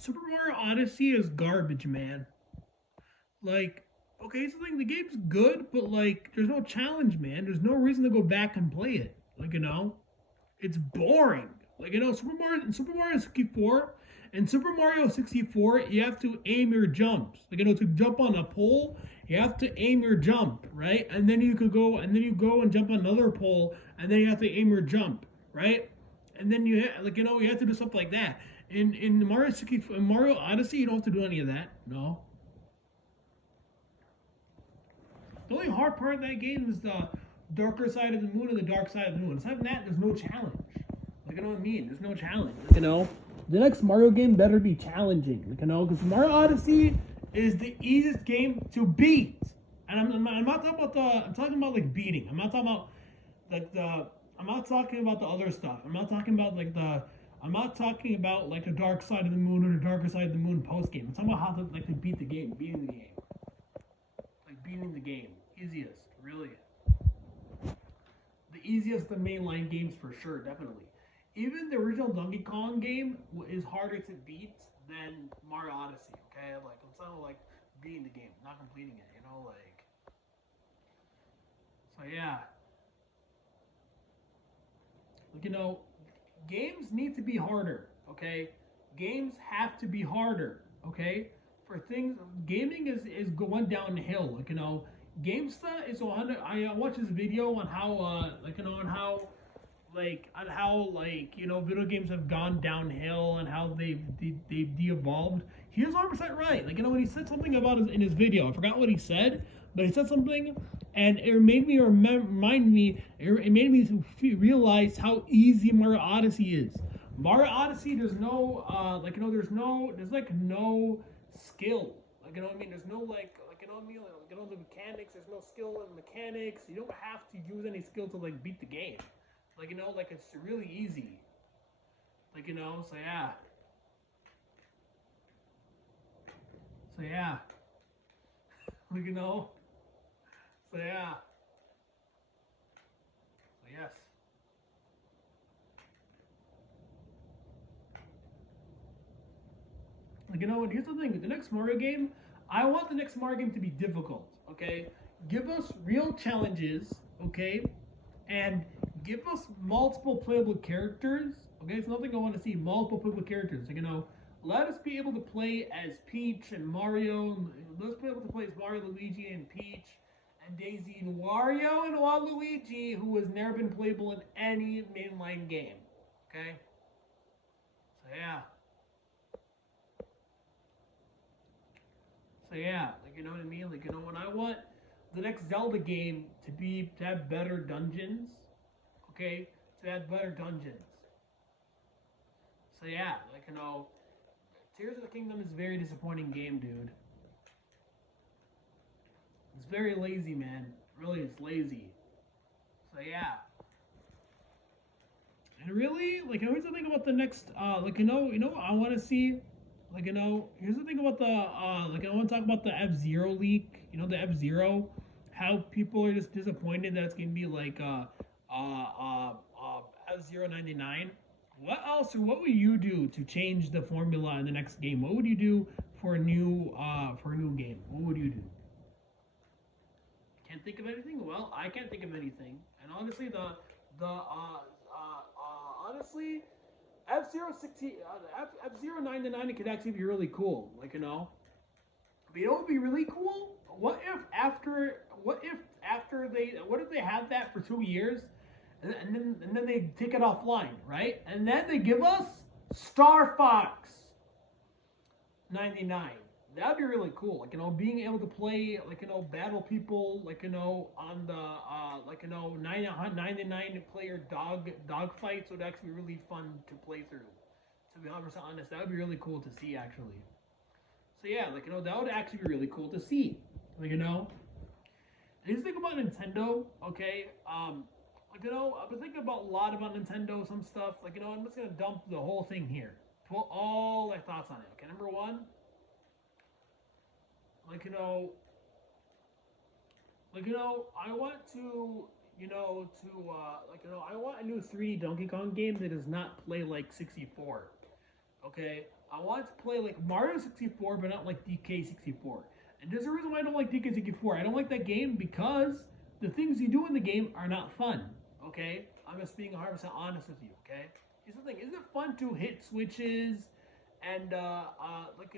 Super Mario Odyssey is garbage, man. Like, okay, so like the game's good, but like, there's no challenge, man. There's no reason to go back and play it. Like, it's boring. Like, Super Mario 64 and Super Mario 64, you have to aim your jumps. Like, to jump on a pole, you have to aim your jump, right? And then you go and jump on another pole, and then you have to aim your jump, right? And then you have to do stuff like that. In Mario 64, in Mario Odyssey, you don't have to do any of that. No. The only hard part of that game is the darker side of the moon and the dark side of the moon. Aside from that, there's no challenge. Like, you know what I mean? There's no challenge. Like, the next Mario game better be challenging. Like, because Mario Odyssey is the easiest game to beat. And I'm not talking about I'm talking about like beating. I'm not talking about like I'm not talking about the other stuff. I'm not talking about I'm not talking about like the dark side of the moon or the darker side of the moon post game. I'm talking about how to beat the game, beating the game. Easiest, really. The easiest of mainline games for sure, definitely. Even the original Donkey Kong game is harder to beat than Mario Odyssey. Okay, like I'm talking like beating the game, not completing it. So yeah, like games need to be harder. Okay, games have to be harder. Okay, for things, gaming is going downhill. Like GameStuh is 100. I watched this video on how video games have gone downhill and how they've de-evolved. He was 100% right. Like when he said something about in his video, I forgot what he said, but he said something, and it made me remind me. It made me realize how easy Mario Odyssey is. Mario Odyssey, there's no there's no skill. Like what I mean. There's no what I mean. The mechanics. There's no skill in mechanics. You don't have to use any skill to beat the game. It's really easy. So yeah. So yeah. like you know. So yeah. So yes. And here's the thing: the next Mario game, I want the next Mario game to be difficult. Okay, give us real challenges. Okay, and give us multiple playable characters. Okay, it's nothing I want to see multiple playable characters. Let us be able to play as Peach and Mario. Let's be able to play as Mario, Luigi, and Peach, and Daisy and Wario and Waluigi, who has never been playable in any mainline game. Okay, so yeah. So yeah, you know what I mean? When I want the next Zelda game to have better dungeons, okay? To have better dungeons. So yeah, Tears of the Kingdom is a very disappointing game, dude. It's very lazy, man. Really, it's lazy. So yeah. And really, here's the thing about the next, what I want to see. Here's the thing about I want to talk about the F-Zero leak. The F-Zero, how people are just disappointed that it's gonna be F-Zero 99. What else, or what would you do to change the formula in the next game? What would you do for a new game? What would you do? Can't think of anything. Well, I can't think of anything. And honestly, honestly, F-Zero 60, F-Zero 99 could actually be really cool. But what would be really cool? What if they had that for 2 years, and then they take it offline, right? And then they give us Star Fox 99. That'd be really cool. Being able to play, battle people, on the, 99 player dog fights would actually be really fun to play through. To be 100% honest, that would be really cool to see, actually. So yeah, that would actually be really cool to see. I just think about Nintendo, okay? I've been thinking about a lot about Nintendo, some stuff. I'm just gonna dump the whole thing here. Put all my thoughts on it. Okay, number one, like you know, I want to, I want a new 3D Donkey Kong game that does not play like 64. Okay, I want to play like Mario 64, but not like DK 64. And there's a reason why I don't like DK 64. I don't like that game because the things you do in the game are not fun. Okay, I'm just being 100% honest with you. Okay, here's the thing: isn't it fun to hit switches and like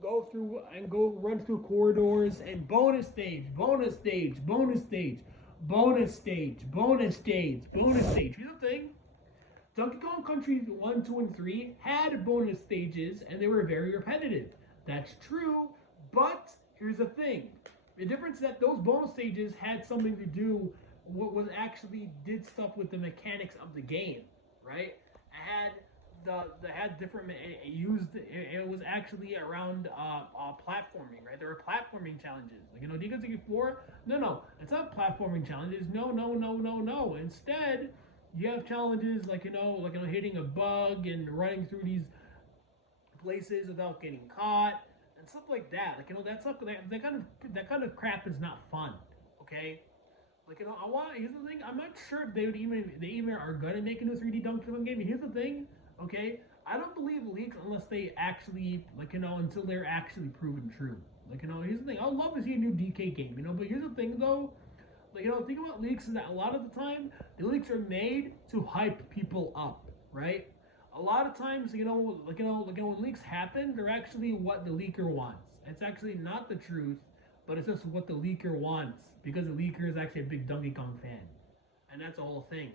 go through and go run through corridors and bonus stage, bonus stage, bonus stage, bonus stage, bonus stage, bonus stage. Here's the thing: Donkey Kong Country 1, 2, and 3 had bonus stages and they were very repetitive. That's true, but here's the thing. The difference is that those bonus stages had something to do what was actually did stuff with the mechanics of the game, right? It had had different it was actually around platforming, right? There were platforming challenges. Like DK 4, no, it's not platforming challenges. No. Instead, you have challenges like hitting a bug and running through these places without getting caught and stuff like that. Like that stuff that kind of crap is not fun. Okay. Like I want. Here's the thing. I'm not sure if they even are gonna make a new 3D Donkey Kong game. Here's the thing. Okay, I don't believe leaks unless they actually until they're actually proven true. Like here's the thing. I'd love to see a new DK game. But here's the thing though. Like think about leaks is that a lot of the time the leaks are made to hype people up, right? A lot of times, when leaks happen, they're actually what the leaker wants. It's actually not the truth, but it's just what the leaker wants because the leaker is actually a big Donkey Kong fan, and that's the whole thing.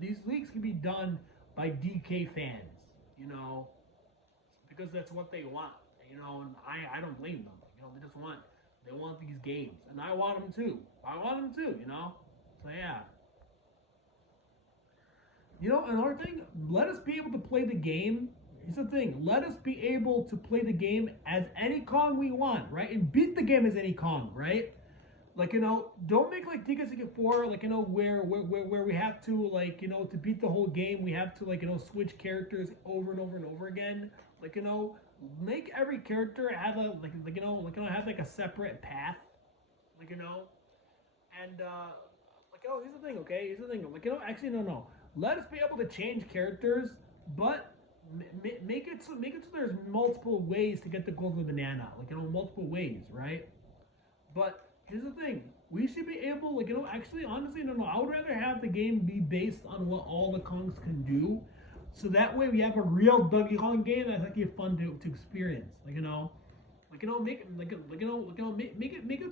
These leaks can be done by DK fans, because that's what they want, and I don't blame them. They want these games, and I want them too. So yeah. Another thing, let us be able to play the game. Here's the thing, let us be able to play the game as any Kong we want, right? And beat the game as any Kong, right? Don't make like DK64, where we have to, to beat the whole game, we have to, switch characters over and over and over again. Make every character have a, have like a separate path, and, here's the thing, okay? Here's the thing, actually, no. Let us be able to change characters, but make it so there's multiple ways to get the golden banana, multiple ways, right? But here's the thing: we should be able, actually, honestly, no. I would rather have the game be based on what all the Kongs can do, so that way we have a real Donkey Kong game that's actually fun to experience. Make it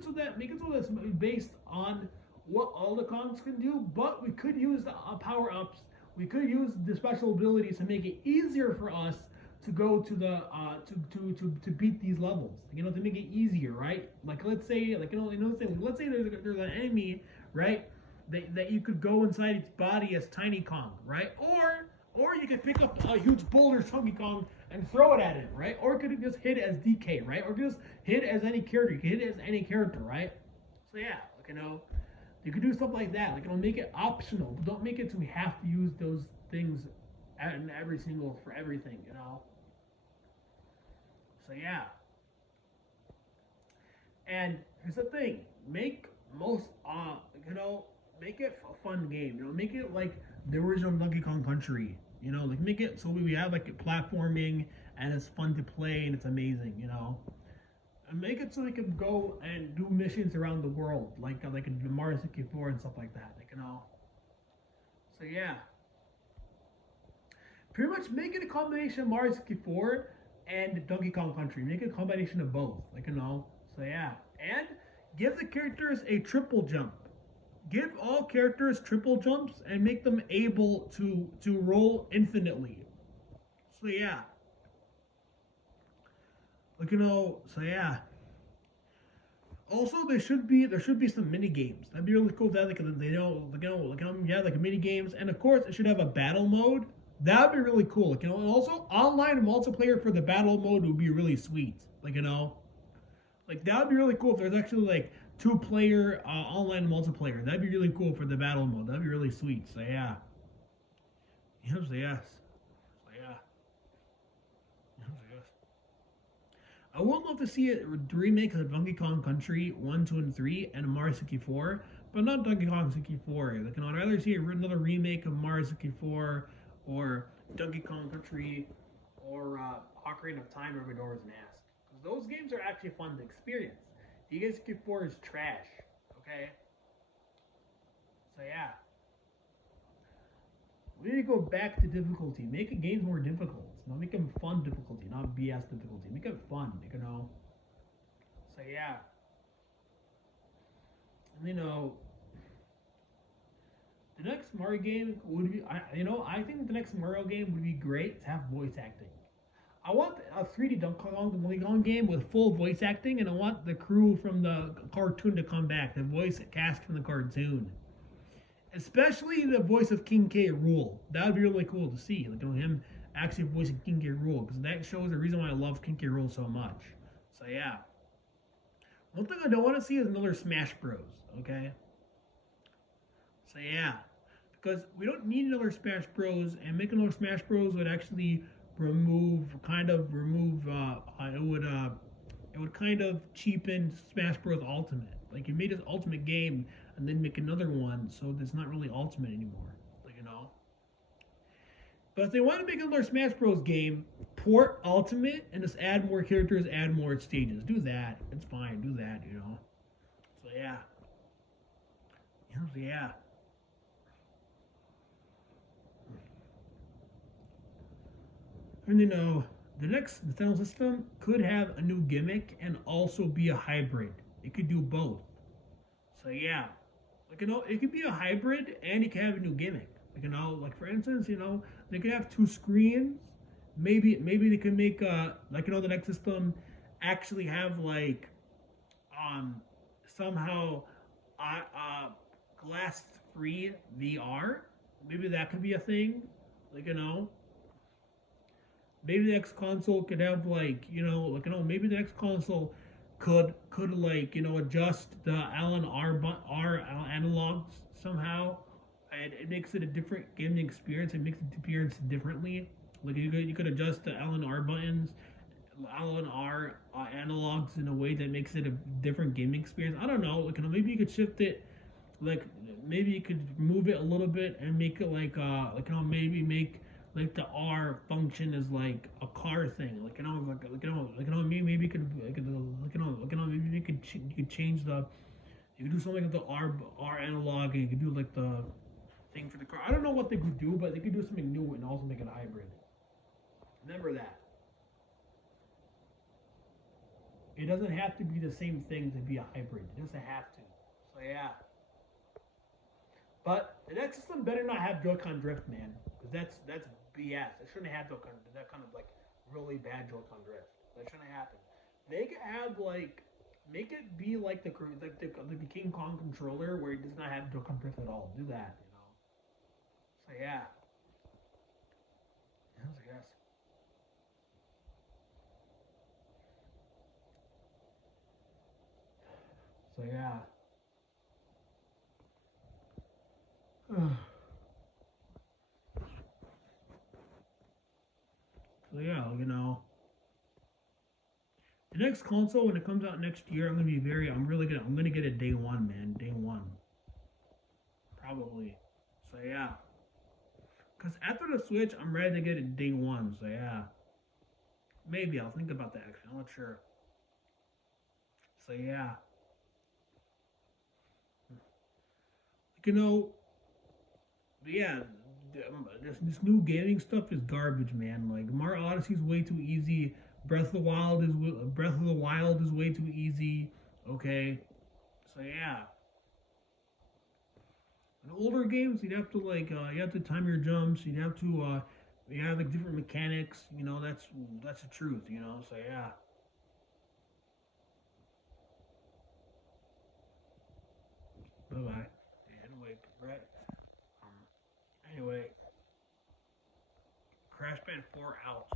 so that's based on what all the Kongs can do, but we could use the power ups. We could use the special abilities to make it easier for us to go to the to beat these levels. To make it easier, right? Let's say let's say there's an enemy, right? That you could go inside its body as Tiny Kong, right? Or you could pick up a huge boulder Chunky Kong and throw it at it, right? Or could it just hit it as DK, right? Or just hit it as any character. You can hit it as any character, right? So yeah, you could do stuff like that. Make it optional, but don't make it so we have to use those things in every single for everything, So yeah. And here's the thing: make make it a fun game. Make it like the original Donkey Kong Country. Make it so we have platforming and it's fun to play and it's amazing. And make it so we can go and do missions around the world, like in Mario 64 and stuff like that. So yeah. Pretty much make it a combination of Mario 64 and Donkey Kong Country. Make it a combination of both. So yeah. And give the characters a triple jump. Give all characters triple jumps and make them able to roll infinitely. So yeah. So yeah. Also, there should be some mini games. That'd be really cool. That mini games, and of course, it should have a battle mode. That'd be really cool. And also online multiplayer for the battle mode would be really sweet. That would be really cool if there's actually 2-player online multiplayer. That'd be really cool for the battle mode. That'd be really sweet. So yeah. Yes. So yeah. I would love to see a remake of Donkey Kong Country 1, 2, and 3 and Mario 64, but not Donkey Kong 64. I'd rather see another remake of Mario 64 or Donkey Kong Country or Ocarina of Time or Majora's Mask. Because those games are actually fun to experience. You guys skip 4 is trash. Okay? So yeah. We need to go back to difficulty. Make the games more difficult. You know, make them fun difficulty, not BS difficulty. Make it fun, you know. So yeah. And the next Mario game would be, I think the next Mario game would be great to have voice acting. I want a 3D Donkey Kong game with full voice acting, and I want the crew from the cartoon to come back, the voice cast from the cartoon. Especially the voice of King K. Rool. That would be really cool to see. Like, him actually voicing King K. Rool, because that shows the reason why I love King K. Rool so much. So, yeah. One thing I don't want to see is another Smash Bros. Okay? So, yeah. Because we don't need another Smash Bros. And making another Smash Bros. Would actually it would kind of cheapen Smash Bros. Ultimate. Like, you made this Ultimate game and then make another one, so it's not really Ultimate anymore. Like, But if they want to make another Smash Bros. Game, port Ultimate and just add more characters, add more stages. Do that. It's fine. Do that. So yeah. So yeah. And the next Nintendo system could have a new gimmick and also be a hybrid. It could do both. So yeah, like it could be a hybrid and it could have a new gimmick. Like like for instance, they could have two screens. Maybe they could make the next system actually have like um somehow glass free VR. Maybe that could be a thing. Like maybe the next console could have maybe the next console could adjust the Allen R analogs somehow, and it makes it a different gaming experience. It makes the appearance differently. Like you could adjust the Allen R buttons, Allen R analogs in a way that makes it a different gaming experience. I don't know. Maybe you could shift it. Like maybe you could move it a little bit and make it maybe make like the R function is like a car thing. Maybe you could you could change the you could do something with the R analog, and you could do like the thing for the car. I don't know what they could do, but they could do something new and also make it hybrid. Remember that. It doesn't have to be the same thing to be a hybrid. It doesn't have to. So yeah. But the next system better not have Joy-Con drift, man, because that's BS. It shouldn't have Joy-Con, that kind of like really bad Joy-Con drift. That shouldn't happen. Make it have make it be like the King Kong controller where it does not have Joy-Con drift at all. Do that. So yeah. Yes. So yeah. So yeah, the next console when it comes out next year, I'm gonna get it day one, man, day one, probably. So yeah, cause after the Switch, I'm ready to get it day one. So yeah, maybe I'll think about that. Actually, I'm not sure. So yeah, you know, yeah, this new gaming stuff is garbage, man. Like Mario Odyssey is way too easy. Breath of the Wild is way too easy. Okay, so yeah. In older games, you'd have to you have to time your jumps. You have like different mechanics. That's the truth. So yeah. Bye bye. Anyway, Brett. Um, anyway, Crash Band 4 out.